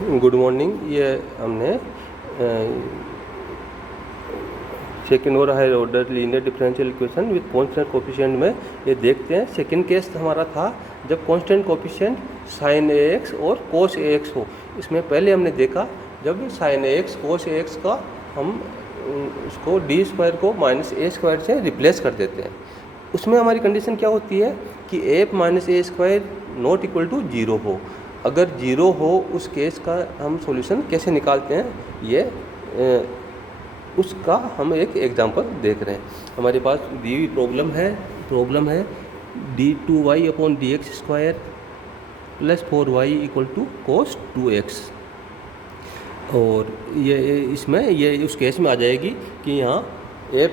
Good morning. ये हमने second और higher order linear differential equation with constant coefficient में ये देखते हैं। सेकेंड केस हमारा था जब कांस्टेंट कोफिशिएंट sin ax और cos ax हो। इसमें पहले हमने देखा जब sin ax cos ax का हम उसको d स्क्वायर को माइनस ए स्क्वायर से रिप्लेस कर देते हैं। उसमें हमारी कंडीशन क्या होती है कि a minus a square not equal to zero हो। अगर जीरो हो उस केस का हम सॉल्यूशन कैसे निकालते हैं, ये उसका हम एक एग्जांपल देख रहे हैं। हमारे पास दी हुई प्रॉब्लम है d2y upon d x square plus 4y equal to cos 2x। और ये इसमें ये उस केस में आ जाएगी कि यहाँ एफ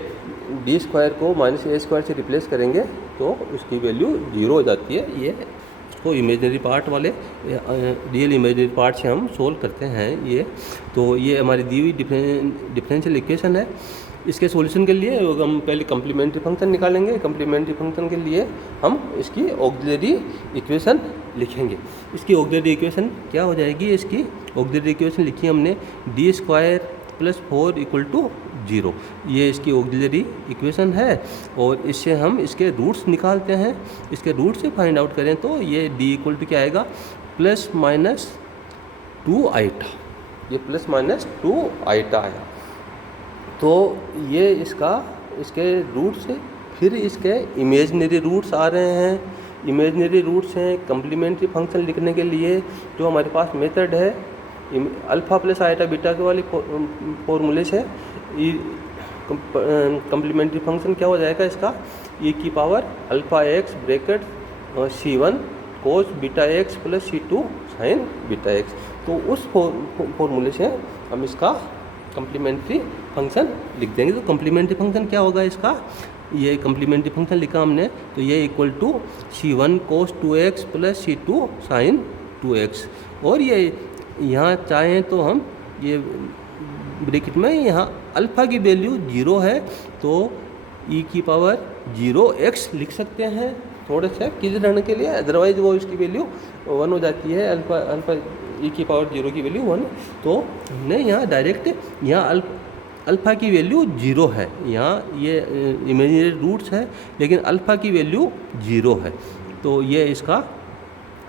डी स्क्वायर को माइनस ए स्क्वायर से रिप्लेस करेंगे तो उसकी वैल्यू जीरो हो जाती है। ये उसको इमेजिनरी पार्ट वाले रियल इमेजिनरी पार्ट से हम सोल्व करते हैं। ये तो ये हमारी दी हुई डिफरेंशियल इक्वेशन है। इसके सॉल्यूशन के लिए हम पहले कम्प्लीमेंट्री फंक्शन निकालेंगे। कम्प्लीमेंट्री फंक्शन के लिए हम इसकी ऑक्सिलरी इक्वेशन लिखेंगे। इसकी ऑक्सिलरी इक्वेशन क्या हो जाएगी, इसकी ऑक्सिलरी इक्वेशन लिखी हमने d square plus 4 equal to zero. ये इसकी ऑक्सिलरी इक्वेशन है और इससे हम इसके रूट्स निकालते हैं। इसके रूट से फाइंड आउट करें तो ये डी इक्वल टू क्या आएगा, प्लस माइनस 2 आइटा। ये प्लस माइनस 2 आइटा आया। तो ये इसके रूट से फिर इसके इमेजनरी रूट्स आ रहे हैं। इमेजनरी रूट्स हैं कम्प्लीमेंट्री फंक्शन लिखने के लिए जो हमारे पास मेथड है अल्फ़ा प्लस आइटा बीटा के वाली फॉर्मूले से। कम्प्लीमेंट्री फंक्शन क्या हो जाएगा इसका, e की power alpha x bracket c1 cos beta x plus c2 sign beta x. तो उस फॉर्मूले से हम इसका कम्प्लीमेंट्री फंक्शन लिख देंगे। तो कम्प्लीमेंट्री फंक्शन क्या होगा इसका, ये कम्प्लीमेंट्री फंक्शन लिखा हमने तो ये equal to c1 cos 2x plus c2 sine 2x। और ये यहाँ चाहें तो हम ये ब्रैकेट में यहाँ अल्फ़ा की वैल्यू जीरो है तो e की पावर 0x लिख सकते हैं थोड़े से क्लियर रहने के लिए। अदरवाइज वो इसकी वैल्यू 1 हो जाती है। अल्फ़ा e की पावर 0 की वैल्यू 1। तो हमने यहाँ डायरेक्ट यहाँ अल्फ़ा की वैल्यू 0 है। यहाँ ये इमेजिनरी रूट्स है लेकिन अल्फ़ा की वैल्यू 0 है। तो ये इसका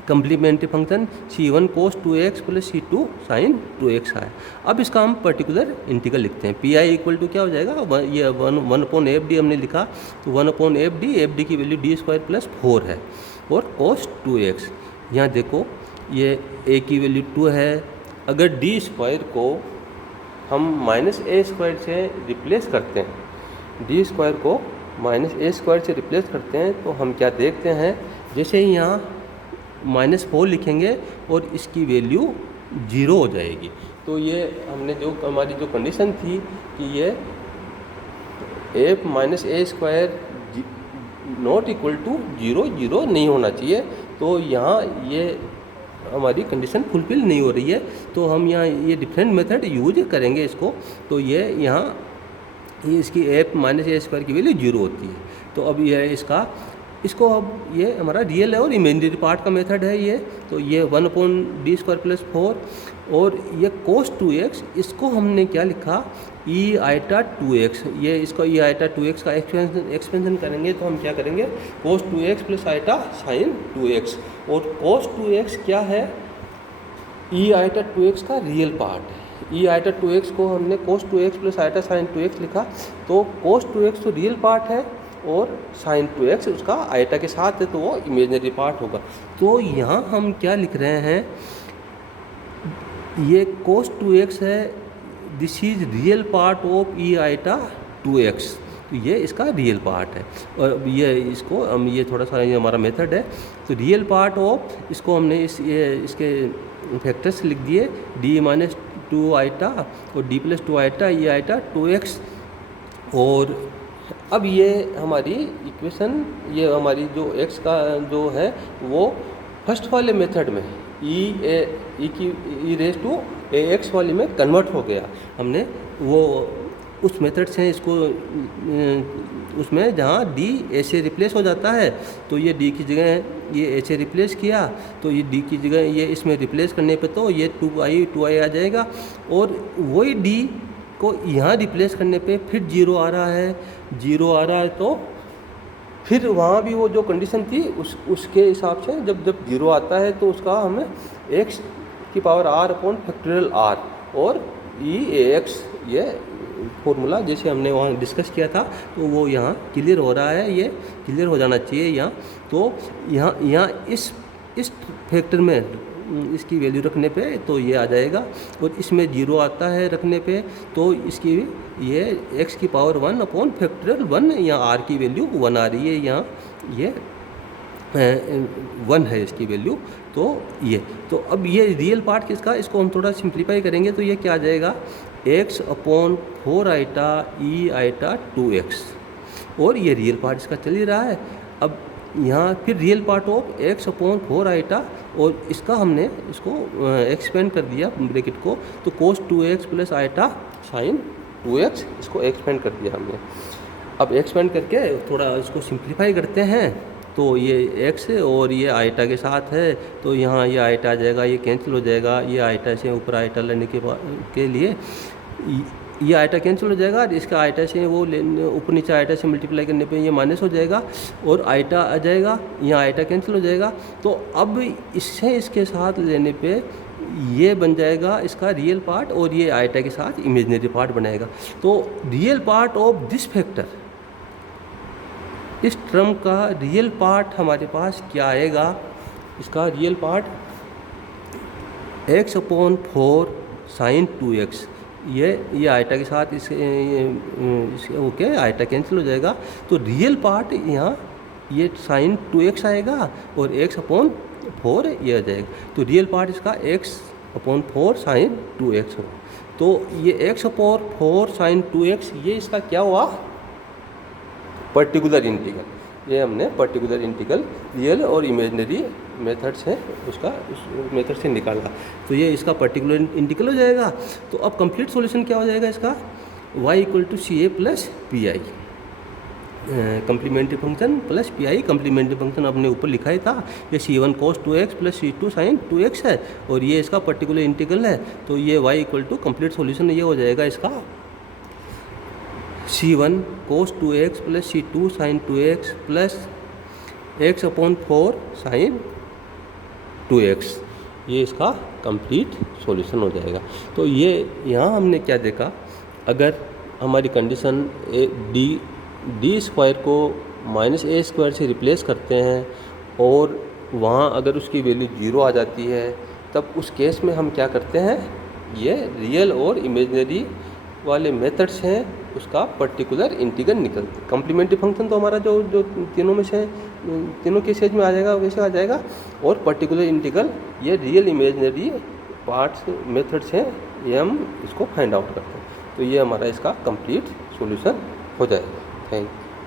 complementary function c1 cos 2x plus c2 sine 2x है। अब इसका हम पर्टिकुलर इंटीग्रल लिखते हैं। pi इक्वल टू क्या हो जाएगा, ये 1/fd हमने लिखा तो 1/fd की वैल्यू डी स्क्वायर प्लस 4 है और कोस 2x। यहाँ देखो ये a की वैल्यू 2 है। अगर डी स्क्वायर को हम माइनस ए स्क्वायर से रिप्लेस करते हैं, डी स्क्वायर को माइनस ए स्क्वायर से रिप्लेस करते हैं तो हम क्या देखते हैं, जैसे ही यहाँ -4 लिखेंगे और इसकी वैल्यू 0 हो जाएगी। तो ये हमने जो हमारी जो कंडीशन थी कि ये f minus a square not equal to 0 नहीं होना चाहिए। तो यहाँ ये हमारी कंडीशन फुलफिल नहीं हो रही है तो हम यहाँ ये डिफरेंट मेथड यूज करेंगे इसको। तो ये यहाँ ये इसकी एफ माइनस ए स्क्वायर की वैल्यू 0 होती है। तो अब यह इसको अब ये हमारा रियल है और इमेजिनरी पार्ट का मेथड है ये। तो ये 1/d स्क्वायर प्लस 4 और ये कोस 2x इसको हमने क्या लिखा e आइटा 2x। ये इसको e आइटा 2x का एक्सपेंशन करेंगे तो हम क्या करेंगे कोस 2x plus iota sign 2x। और कोस 2x क्या है, e आइटा 2x का रियल पार्ट है। e आइटा 2x को हमने कोस 2x plus iota sign 2x लिखा तो कोस 2x तो रियल पार्ट है और साइन 2x उसका आइटा के साथ है तो वो इमेजिनरी पार्ट होगा। तो यहाँ हम क्या लिख रहे हैं, ये कोस 2x है, this is real part of e iota 2x। तो ये इसका रियल पार्ट है। और ये इसको हम ये थोड़ा सा ये हमारा मेथड है। तो रियल पार्ट ऑफ इसको हमने इसके फैक्टर्स लिख दिए d माइनस 2 आइटा और d plus 2 iota e iota 2x। और अब ये हमारी इक्वेशन ये हमारी जो x का जो है वो फर्स्ट वाले मेथड में e रेस टू ax वाले में कन्वर्ट हो गया। हमने वो उस मेथड से इसको उसमें जहाँ डी ए से रिप्लेस हो जाता है, तो ये डी की जगह ये ए से रिप्लेस किया, तो ये डी की जगह ये इसमें रिप्लेस करने पे तो ये 2i आ जाएगा, और वही डी को यहाँ रिप्लेस करने पे फिर 0 आ रहा है, 0 आ रहा है, तो फिर वहाँ भी वो जो कंडीशन थी उसके हिसाब से जब 0 आता है तो उसका हमें x की power r upon factorial r और e(ax) ये फॉर्मूला जैसे हमने वहाँ डिस्कस किया था, तो वो यहाँ क्लियर हो रहा है, ये क्लियर हो जाना चाहिए यहाँ। तो यहाँ इस फैक्टर में इसकी वैल्यू रखने पे तो ये आ जाएगा, और इसमें 0 आता है रखने पे तो इसकी ये x की पावर 1 अपॉन फैक्टोरियल 1, यहाँ r की वैल्यू 1 आ रही है, यहाँ ये 1 है इसकी वैल्यू। तो ये तो अब ये रियल पार्ट किसका, इसको हम थोड़ा सिंप्लीफाई करेंगे तो ये क्या आ जाएगा, x upon 4 iota e iota 2x, और ये रियल पार्ट इसका चल ही रहा है। अब यहाँ फिर real part of x upon 4 iota, और इसका हमने इसको एक्सपेंड कर दिया ब्रैकेट को, तो cos 2x plus iota sign 2x, इसको एक्सपेंड कर दिया हमने। अब एक्सपेंड करके थोड़ा इसको सिंप्लीफाई करते हैं, तो ये x और ये आइटा के साथ है, तो यहाँ ये आइटा आ जाएगा, ये कैंसिल हो जाएगा, ये आइटा से ऊपर आइटा लेने के लिए ये आइटा कैंसिल हो जाएगा, इसका आइटा से वो ऊपर नीचे आइटा से मल्टीप्लाई करने पे ये माइनस हो जाएगा, और आइटा आ जाएगा, यहाँ आइटा कैंसिल हो जाएगा। तो अब इससे इसके साथ लेने पे ये बन जाएगा इसका रियल पार्ट, और ये आइटा के साथ इमेजिनरी पार्ट बनाएगा। तो real part of this factor, इस टर्म का रियल पार्ट हमारे पास क्या आएगा, इसका रियल पार्ट x अपॉन 4 साइन 2x, ये आइटा के साथ इसके ओके आइटा कैंसिल हो जाएगा, तो रियल पार्ट यहाँ ये साइन 2x आएगा और x अपॉन 4 ये आ जाएगा, तो रियल पार्ट इसका x अपॉन 4 साइन 2x होगा। तो ये x अपॉन 4 साइन 2x ये इसका क्या हुआ, पर्टिकुलर इंटीग्रल। ये हमने पर्टिकुलर इंटीग्रल रियल और इमेजिनरी मेथड्स हैं उसका उस मेथड से निकाला, तो ये इसका पर्टिकुलर इंटीग्रल हो जाएगा। तो अब कंप्लीट सॉल्यूशन क्या हो जाएगा इसका, y equal to CA plus PI, complementary function plus PI, complementary function आपने ऊपर लिखा ही था, ये C1 cos 2x plus C2 sine 2x है, और ये इसका पर्टिकुलर इंटीग्रल है। तो ये y equal to complete solution ये हो जाएगा इसका C1 cos 2x plus C2 sine 2x plus x upon 4 sine 2x, ये इसका कंप्लीट सॉल्यूशन हो जाएगा। तो ये यहाँ हमने क्या देखा, अगर हमारी कंडीशन डी स्क्वायर को -a² से रिप्लेस करते हैं और वहाँ अगर उसकी वैल्यू 0 आ जाती है, तब उस केस में हम क्या करते हैं, ये रियल और इमेजिनरी वाले मेथड्स हैं उसका पर्टिकुलर इंटीग्रल निकलते। कम्प्लीमेंट्री फंक्शन तो हमारा जो तीनों में से तीनों के स्टेज में आ जाएगा वैसे आ जाएगा, और पर्टिकुलर इंटीग्रल ये रियल इमेजिनरी पार्ट्स मेथड्स हैं, ये हम इसको फाइंड आउट करते हैं। तो ये हमारा इसका कंप्लीट सॉल्यूशन हो जाएगा। Thank you.